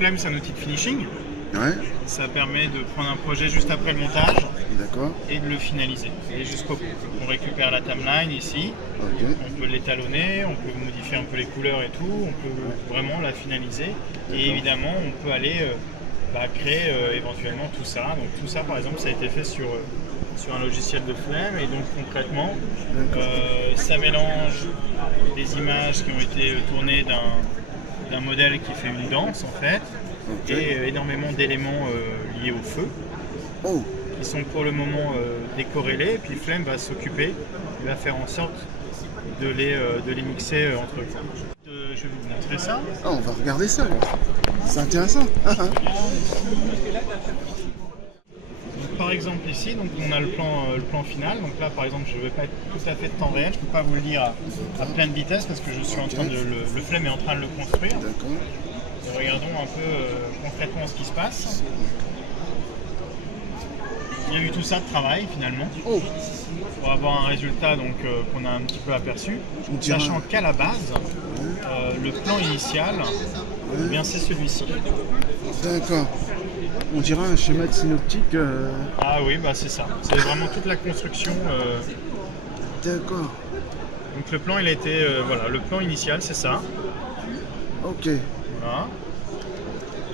Flame, c'est un outil de finishing. Ouais. Ça permet de prendre un projet juste après le montage D'accord. et de le finaliser. Et jusqu'au bout. On récupère la timeline ici. Ok. On peut l'étalonner, on peut modifier un peu les couleurs et tout. On peut vraiment la finaliser. Et évidemment, on peut aller créer éventuellement tout ça. Donc tout ça, par exemple, ça a été fait sur un logiciel de Flame. Et donc concrètement, ça mélange des images qui ont été tournées d'un modèle qui fait une danse en fait. Ok. Et énormément d'éléments liés au feu, Oh. qui sont pour le moment décorrélés, et puis Flame va s'occuper, il va faire en sorte de les mixer entre eux. Je vais vous montrer ça. Ah, on va regarder ça. C'est intéressant. Donc, par exemple ici, donc, on a le plan final. Donc là par exemple je ne vais pas être tout à fait de temps réel, je ne peux pas vous le dire à pleine vitesse parce que je suis en train de le Flame est en train de le construire. D'accord. Regardons un peu concrètement ce qui se passe. Il y a eu tout ça de travail finalement pour avoir un résultat qu'on a un petit peu aperçu, sachant qu'à la base, le plan initial, eh bien c'est celui-ci. D'accord. On dirait un schéma de synoptique. Ah oui, bah c'est ça. C'est vraiment toute la construction. D'accord. Donc le plan, il a été, voilà, le plan initial, c'est ça. Ok. Voilà.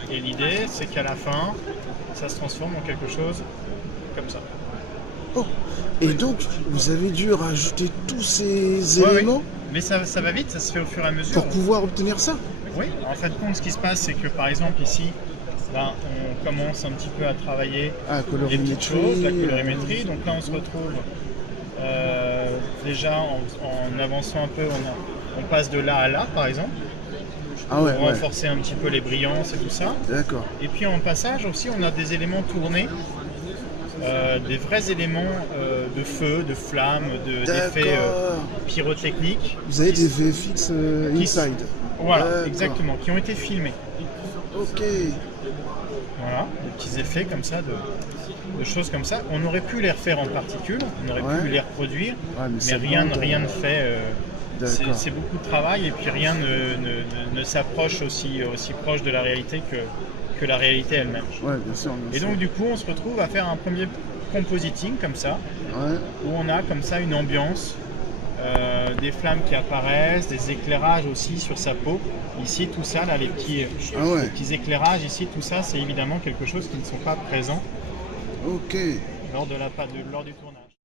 Et l'idée, c'est qu'à la fin, ça se transforme en quelque chose comme ça. Oh. Et donc, vous avez dû rajouter tous ces éléments Mais ça va vite, ça se fait au fur et à mesure. pour pouvoir obtenir ça? Oui, en fait, ce qui se passe, c'est que par exemple ici, là, on commence un petit peu à travailler les petites choses, la colorimétrie. Donc là, on se retrouve déjà en avançant un peu, on passe de là à là, par exemple. Ah ouais, Pour renforcer un petit peu les brillances et tout ça. D'accord. Et puis en passage aussi, on a des éléments tournés, des vrais éléments de feu, de flamme, d'effets pyrotechniques. Vous avez des VFX inside. Voilà, exactement, qui ont été filmés. Ok. Voilà, des petits effets comme ça, de choses comme ça. On aurait pu les refaire en particules, on aurait pu les reproduire, mais rien ne fait. C'est beaucoup de travail et puis rien ne s'approche aussi proche de la réalité que la réalité elle-même. Ouais, bien sûr. Et donc du coup on se retrouve à faire un premier compositing comme ça, où on a comme ça une ambiance, des flammes qui apparaissent, des éclairages aussi sur sa peau. Ici tout ça, là, les petits éclairages ici, tout ça c'est évidemment quelque chose qui ne sont pas présents lors du tournage.